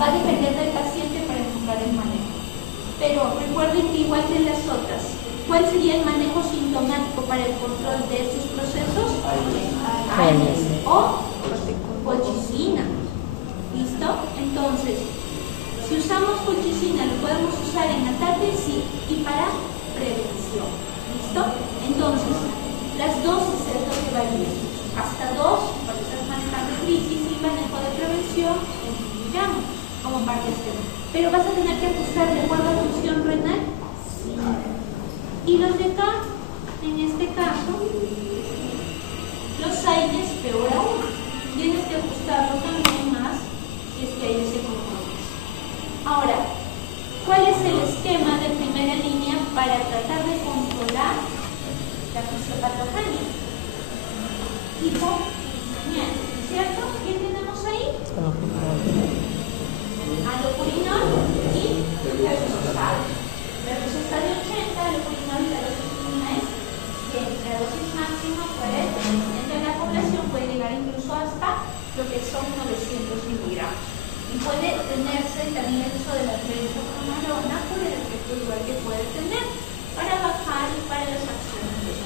va a depender del paciente para enfocar el manejo. Pero recuerden que igual que en las otras, ¿cuál sería el manejo sintomático para el control de estos procesos? AINES o colchicina. ¿Listo? Entonces, si usamos colchicina, lo podemos usar en ataque, sí, y para prevención. ¿Listo? Entonces, las dosis es lo que varía. Hasta 2, cuando estás manejando crisis y manejo de prevención, llamo como parte de este. Pero vas a tener que ajustar de acuerdo a función renal. Sí. Y los de acá, en este caso, los AINES, peor aún. Tienes que ajustarlo también más si es que hay ese compromiso. Ahora, ¿cuál es el esquema de primera línea para tratar de controlar la fisiopatogenia. Hipoglicemia, ¿cierto? ¿Qué tenemos ahí? Alopurinol y versustat. Versustat de 80, alopurinol y la dosis mínima es 100. La dosis máxima entre la población puede llegar incluso hasta lo que son 900 miligramos. Y puede tenerse también el uso de la trexocamarona por el efecto igual que puede tener para bajar y para las acciones de eso.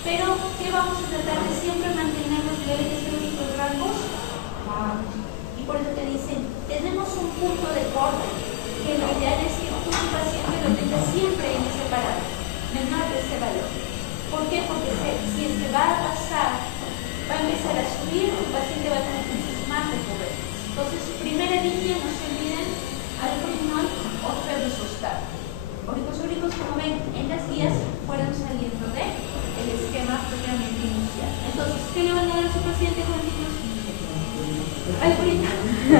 Pero, ¿qué vamos a tratar de siempre mantener los niveles de estos rangos? Y por eso te dicen, tenemos un punto de corte, que lo ideal es que tu paciente lo tenga siempre en ese parámetro, menor de ese valor. ¿Por qué? Porque si se va a pasar, va a empezar a subir, el paciente va a tener crisis más recurrentes. Entonces, primera línea, no se olviden, alopurinol o versustat. Oricosúricos, como ven, en las guías fueron saliendo del esquema propiamente inicial. Entonces, ¿qué le van a dar a su paciente con niños? Alopurinol. Ya,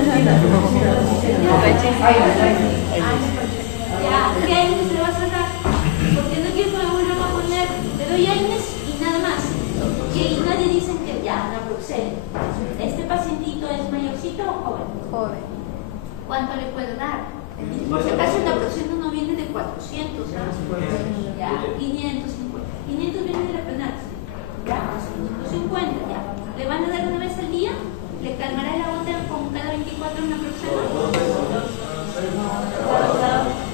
¿qué AINES le vas a dar? Porque no quiero que me vuelvan a poner, le doy AINES y nada más. Y nadie dice que ya, naproxeno. ¿Este pacientito es mayorcito o joven? Joven. ¿Cuánto le puedo dar? Por si acaso el naproxeno no viene de 400, ¿no? Ya, 550. 500 viene de la penal. Ya, 550, ya. ¿Le van a dar una vez al día? ¿Le calmará la gota con cada 24 un naproxeno?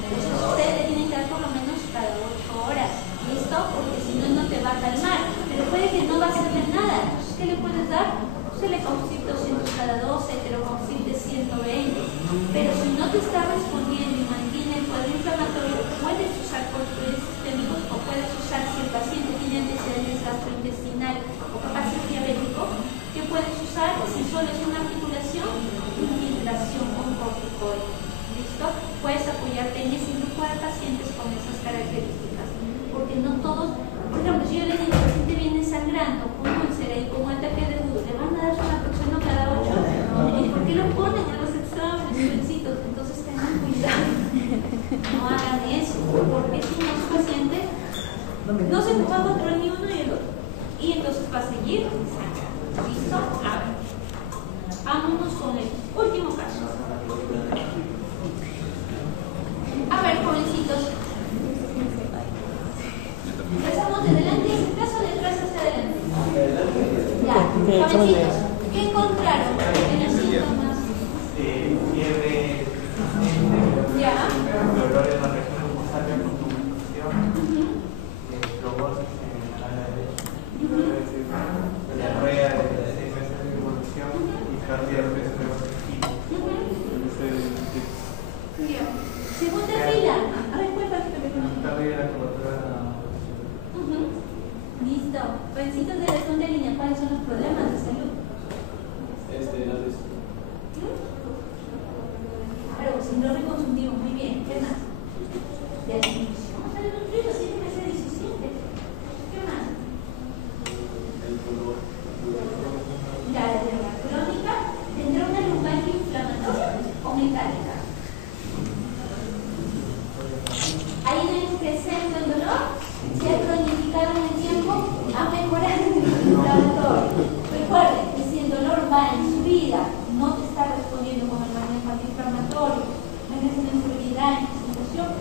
Entonces usted le tiene que dar por lo menos cada 8 horas. ¿Listo? Porque si no, no te va a calmar. Pero puede que no va a hacerle nada. Entonces, ¿qué le puedes dar? Celecoxib 200 cada 12, heterocoxib de 120. Pero si no te está respondiendo y mantiene el cuadro inflamatorio, puedes usar corticoides sistémicos o puedes usar, si el paciente tiene antecedentes gastrointestinal o capaz es diabético, ¿qué puedes usar? Si solo es una articulación, infiltración con corticoides. ¿Listo? Puedes apoyarte en ese grupo de pacientes con esas características. Porque no todos, por ejemplo, si yo le digo, el paciente viene sangrando con úlcera y con ataque de agudo, le van a dar su naproxeno cada 8. ¿Y por qué lo ponen en los exámenes, jovencitos? Entonces tengan cuidado. No hagan eso. Porque si no, su paciente no se va a controlar ni uno ni el otro. Y entonces va a seguir sangrando. ¿Listo? A ver. Vámonos con el último caso. A ver, jovencitos. Empezamos de delante hacia atrás o de atrás hacia adelante. Ya, jovencitos, ¿qué encontraron en los síntomas? Fiebre, Ya. dolor en la región muscular con tumefación, trombosis en la ala derecha, diarrea de 6 meses de evolución y cardia de 3 meses de Segunda fila. A ver, ¿cuál parte te cardia de la cobertura. Listo. Jovencitos de la segunda línea, ¿cuáles son los problemas de salud? Claro, síndrome consultivo, muy bien. ¿Qué más? De disminución. O sea, de los fríos tiene que ser disidente. ¿Qué más? La diarrea crónica tendrá una lumbalgia inflamatoria o mecánica. Ahí no es presente el dolor, se ha cronificado en el tiempo, ha mejorado el inflamatorio. Recuerden que si el dolor va en su vida, no te está respondiendo con el manejo antiinflamatorio, manejo de infertilidad, en presentación,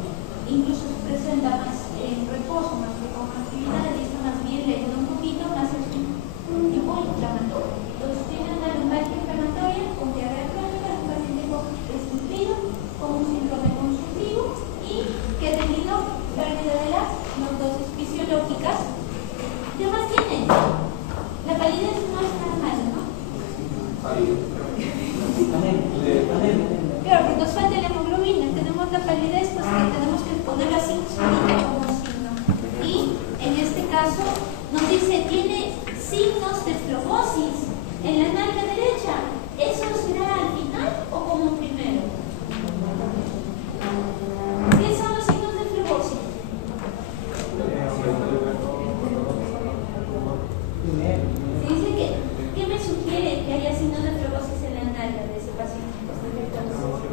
incluso se presenta más en reposo, más que con actividad, y está más bien lejos un poquito, más es un tipo inflamatorio. Entonces tiene una lumbalgia inflamatoria con diarrea crónica, un paciente desnutrido, con un síndrome consultivo y que ha tenido pérdida de las dosis fisiológicas. ¿Qué más tiene? La palidez no es nada malo, ¿no? Claro, porque nos falta la hemoglobina, tenemos la palidez, pues que tenemos que ponerla así como signo. Y en este caso nos dice, tiene signos de flebosis en la nalga derecha. ¿Eso será al final o como primero? ¿Qué son los signos de flebosis? Se dice que, ¿qué me sugiere que haya signos de flebosis en la nalga de ese paciente?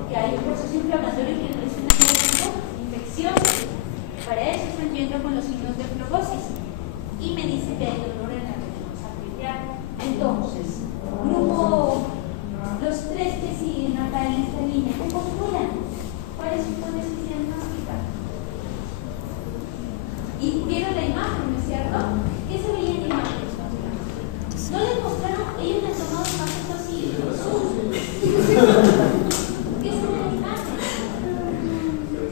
Que hay un proceso inflamatorio que no es una infección. Para eso están viendo con los signos de flebosis. y me dice que hay dolor en la venosa arterial. Entonces, grupo, los tres que siguen acá en esta línea, ¿qué postulan? ¿Cuál es su hipótesis diagnóstica? Y vieron la imagen, ¿no es cierto? ¿Qué se veía en la imagen? No les mostraron, ellos me han tomado pasos así, ¿qué se ve en la imagen?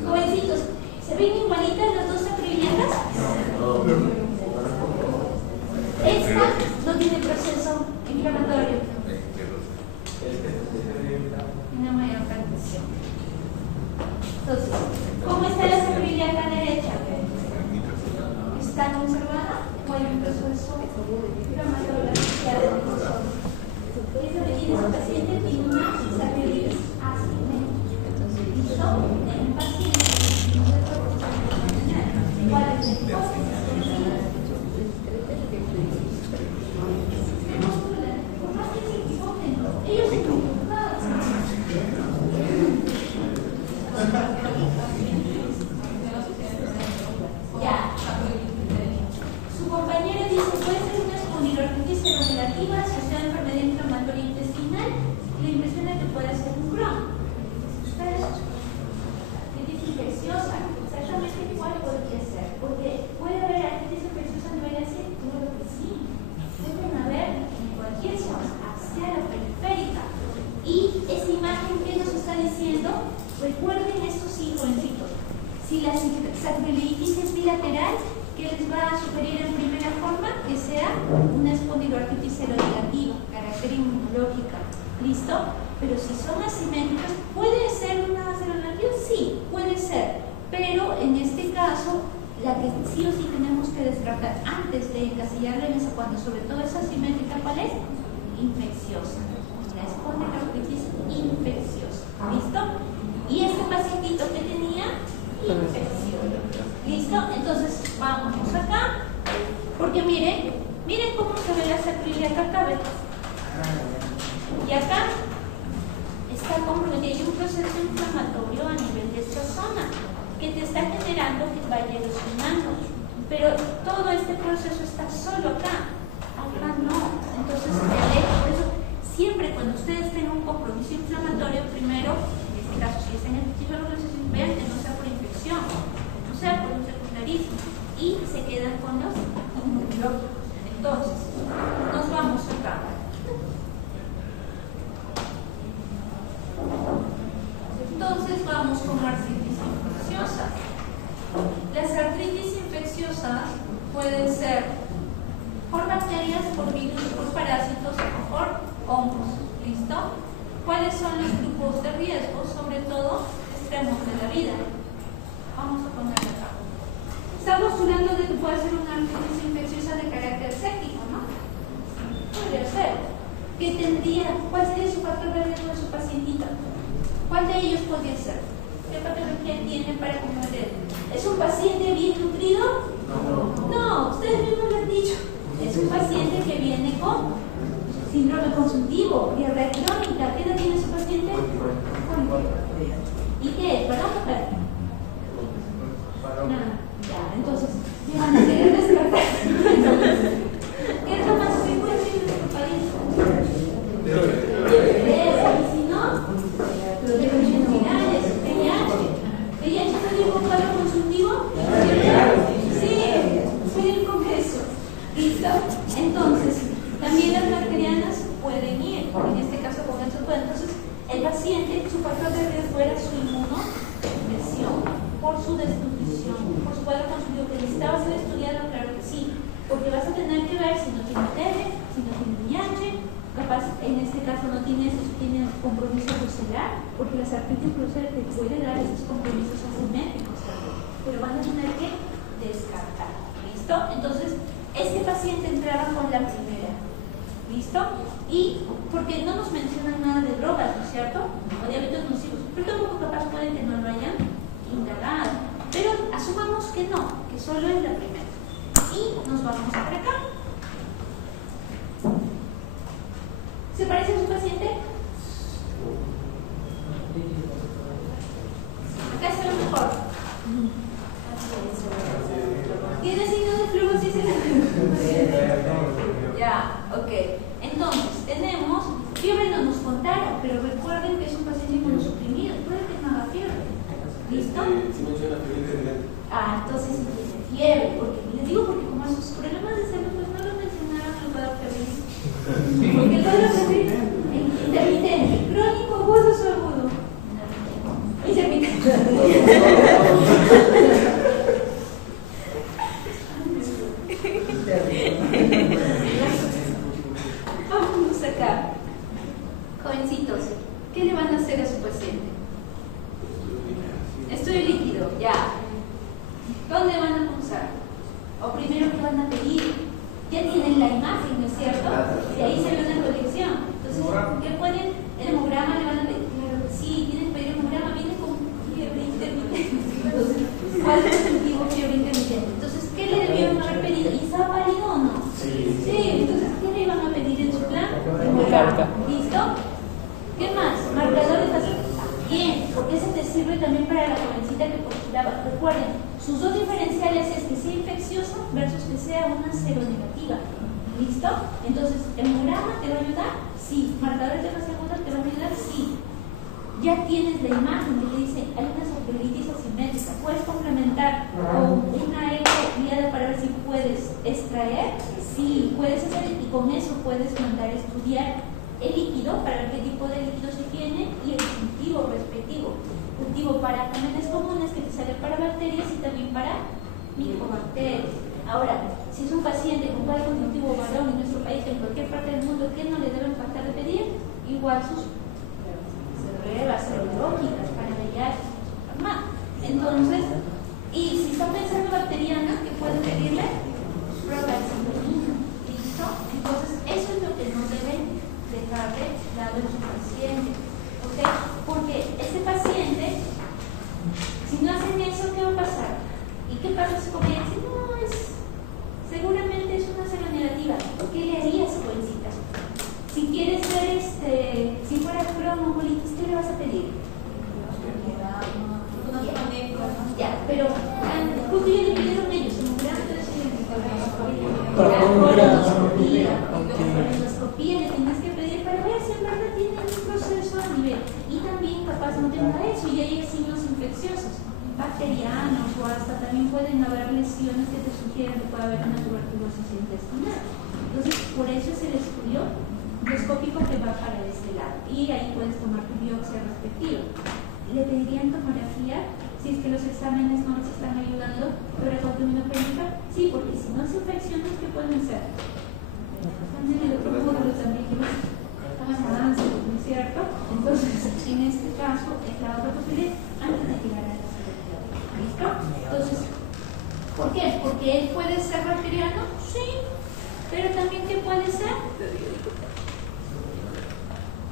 Jovencitos, ¿se ven igualitas las dos acroliatas? Esta no tiene proceso inflamatorio. Una mayor protección. Entonces, ¿cómo está la sacroiliaca derecha? ¿Está conservada o hay un proceso inflamatorio asociado al corazón? Esa medida, ese paciente tiene una sacroilitis asimétrica. ¿Listo? En un paciente, ¿cuál es la hipótesis? Ellos se equivocados. Ya. Su compañero dice, puede ser una espondilorquitis seronegativa asociada a enfermedad inflamatoria intestinal. La impresión es que puede ser un Crohn. Artritis infecciosa. Exactamente cuál podría ser. Porque puede haber artritis infecciosa a nivel ácido. Claro que sí. Pueden haber en cualquier zona, axial o periférica. Y esa imagen que nos está diciendo, recuerden esto sí, jovencitos. Si la sacroilitis es bilateral, ¿qué les va a sugerir en primera forma? Que sea una espondiloartritis seronegativa, carácter inmunológica. ¿Listo? Pero si son asimétricas, ¿puede ser una seronegativa? Sí, puede ser. Pero en este caso, la que sí o sí tenemos que descartar antes de encasillarla en esa, cuando sobre todo es asimétrica, ¿cuál es? Infecciosa. La espondiloartritis infecciosa. ¿Listo? Y este pacientito que tenía infección. ¿Listo? Entonces, vámonos acá. Porque miren cómo se ve la sacroiliaca acá, ¿ves? Y acá está comprometido. Hay un proceso inflamatorio a nivel de esta zona que te está generando que vaya erosionando. Pero todo este proceso está solo acá. Acá no. Entonces, por eso, siempre cuando ustedes tengan un compromiso inflamatorio, primero, en este caso, si es en el tejido vean que no sea por infección, no sea por un secundarismo, y se quedan con los inmunológicos. Entonces, nos vamos acá. Entonces, vamos con artritis infecciosa. Las artritis infecciosas pueden ser por bacterias, por virus, por parásitos o por hongos. ¿Listo? ¿Cuáles son los grupos de riesgo? Sobre todo, extremos de la vida. Vamos a ponerlo acá. Está postulando de que puede ser una artritis infecciosa de carácter séptico, ¿no? Podría ser. ¿Qué tendría? ¿Cuál sería su factor de riesgo de su pacientita? ¿Cuál de ellos podría ser? ¿Qué patología tiene para comer? ¿Es un paciente bien nutrido? No, ustedes mismos lo han dicho. Es un paciente que viene con síndrome consultivo, diarrea crónica. ¿Qué edad tiene su paciente? ¿Y qué? ¿Perdón? Nada. Ya, entonces, ¿qué van a querer descartar? ¿Qué es lo más frecuente en nuestro país? Y si no, los virales, VIH no digo cuadro consultivo. Sí, pueden ir con eso. ¿Listo? Entonces, también las bacterianas pueden ir, en este caso con estos pueden. Entonces, el paciente, su factor de riesgo era su inmunodepresión, por su desnutrición, por su cuadro consultivo, que necesitaba ser estudiado, claro que sí, porque vas a tener que ver si no tiene TB, si no tiene VIH, capaz en este caso no tiene eso, si tiene compromiso brucelar, porque las artritis brucelar te puede dar esos compromisos asimétricos también, pero van a tener que descartar. ¿Listo? Entonces, este paciente entraba con la primera. ¿Listo? Y porque no nos mencionan nada de drogas, ¿no es cierto? O de hábitos nocivos, pero tampoco capaz pueden que no lo hayan indagado. Pero asumamos que no, que solo es la primera. Y nos vamos para acá. ¿Se parece a su paciente? Acá está lo mejor. ¿Tiene signos de flujo? Sí, sí. van a pedir? Ya tienen la imagen, ¿no es cierto? De ahí se ve una proyección. Entonces, ¿qué pueden? El hemograma le van a pedir. Sí, tienen que pedir hemograma, viene con fiebre intermitente. Entonces, ¿cuál es el motivo fiebre intermitente? Entonces, ¿qué le debieron haber pedido? ¿Y está válido o no? Sí, entonces, ¿qué le iban a pedir en su plan? Hemograma. ¿Listo? ¿Qué más? Marcadores azules. Bien, porque eso te sirve también para la jovencita que postulaba. Recuerden, sus dos diferenciales es que sea infecciosa versus que sea una seronegativa. ¿Listo? Entonces, ¿el hemograma te va a ayudar? Sí. ¿Marcadores de fase aguda te van a ayudar? Sí. Ya tienes la imagen que te dice, hay una sacroilitis asimétrica. ¿Puedes complementar con una eco guiada para ver si puedes extraer? Sí, puedes hacer, y con eso puedes mandar a estudiar el líquido para ver qué tipo de líquido se tiene y el cultivo respectivo. Cultivo para genes comunes que te sale para bacterias y también para micobacterias. Ahora, si es un paciente con cuadro cognitivo varón en nuestro país, en cualquier parte del mundo, ¿qué no le deben faltar de pedir? Igual sus pruebas serológicas para VIH. Entonces, y si están pensando bacteriana, ¿qué pueden pedirle? Pruebas sanguíneas. ¿Listo? Entonces, eso es lo que no deben dejarle dado a su paciente. ¿Ok? Porque este paciente, si no hacen eso, ¿qué va a pasar? ¿Y qué pasa si como dice, no, seguramente es una seronegativa? ¿Qué le harías, jovencita? Si quieres ver, si fuera crohnobolitis, ¿qué le vas a pedir? Ya, pero justo ya le pidieron ellos, en un gran endoscopía le tienes que pedir para ver si en verdad tiene un proceso a nivel. Y también capaz no tenga eso y hay signos infecciosos, bacterianos, o hasta también pueden haber lesiones que te sugieren que puede haber una tuberculosis intestinal. Entonces, por eso es el estudio endoscópico que va para este lado. Y ahí puedes tomar tu biopsia respectiva. ¿Le pedirían tomografía? Si es que los exámenes no les están ayudando, pero la contaminogénica, sí, porque si no se infeccionan, ¿qué pueden ser? Están en el otro módulo también, ¿no es cierto? Entonces, en este caso, es la otra posibilidad antes de llegar a la cirugía. ¿Listo? Entonces, ¿por qué? Porque él puede ser bacteriano, sí, pero también ¿qué puede ser?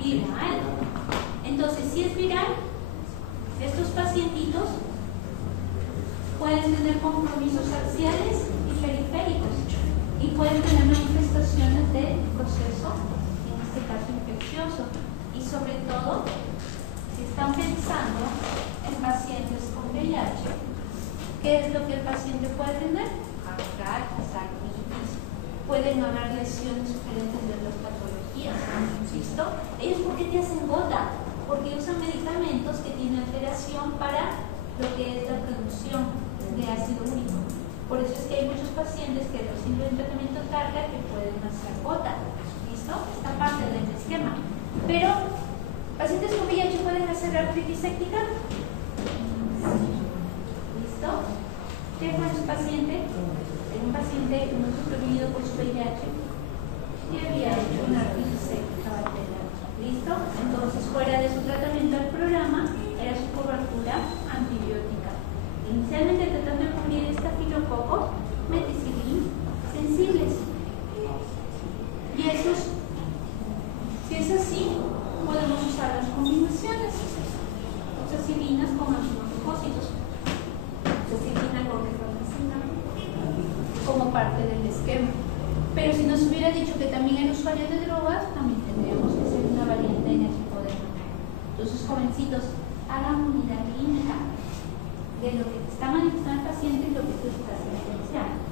Viral. Entonces, si es viral, estos pacientitos pueden tener compromisos axiales y periféricos y pueden tener manifestaciones de proceso, en este caso infeccioso, y sobre todo si están pensando en pacientes con VIH, ¿qué es lo que el paciente puede tener? Arcadas, artritis, pueden haber lesiones diferentes de las patologías, ¿listo? Ellos, ¿por qué te hacen gota? Porque usan medicamentos que tienen alteración para lo que es la producción de ácido úrico. Por eso es que hay muchos pacientes que reciben tratamiento carga que pueden hacer gota. ¿Listo? Esta parte del esquema. Pero, ¿pacientes con VIH pueden hacer artritis séptica? ¿Listo? ¿Qué fue su paciente? Un paciente no supervivido por su VIH y había hecho una artritis séptica bacteriana. ¿Listo? Entonces, fuera de su tratamiento al programa, era su cobertura antibiótica. Inicialmente tratando de cubrir estafilococo, meticilín, sensibles. Y esos, si es así, podemos usar las combinaciones. Oxacilinas con antibióticos, oxacilina con rifampicina, como parte del esquema. Pero si nos hubiera dicho que también era usuario de drogas, también tendríamos que hacer una variante en el tipo de manejo. Entonces, jovencitos, hagan unidad clínica de lo que está manifestando el paciente y lo que tú estás evidenciando.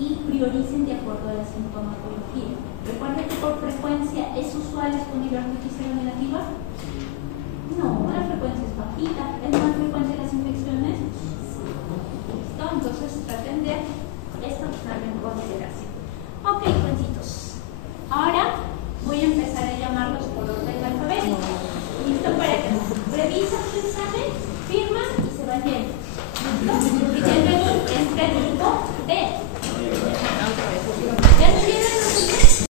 Y prioricen de acuerdo a la sintomatología. Recuerden que por frecuencia es usual exponer artritis seronegativa.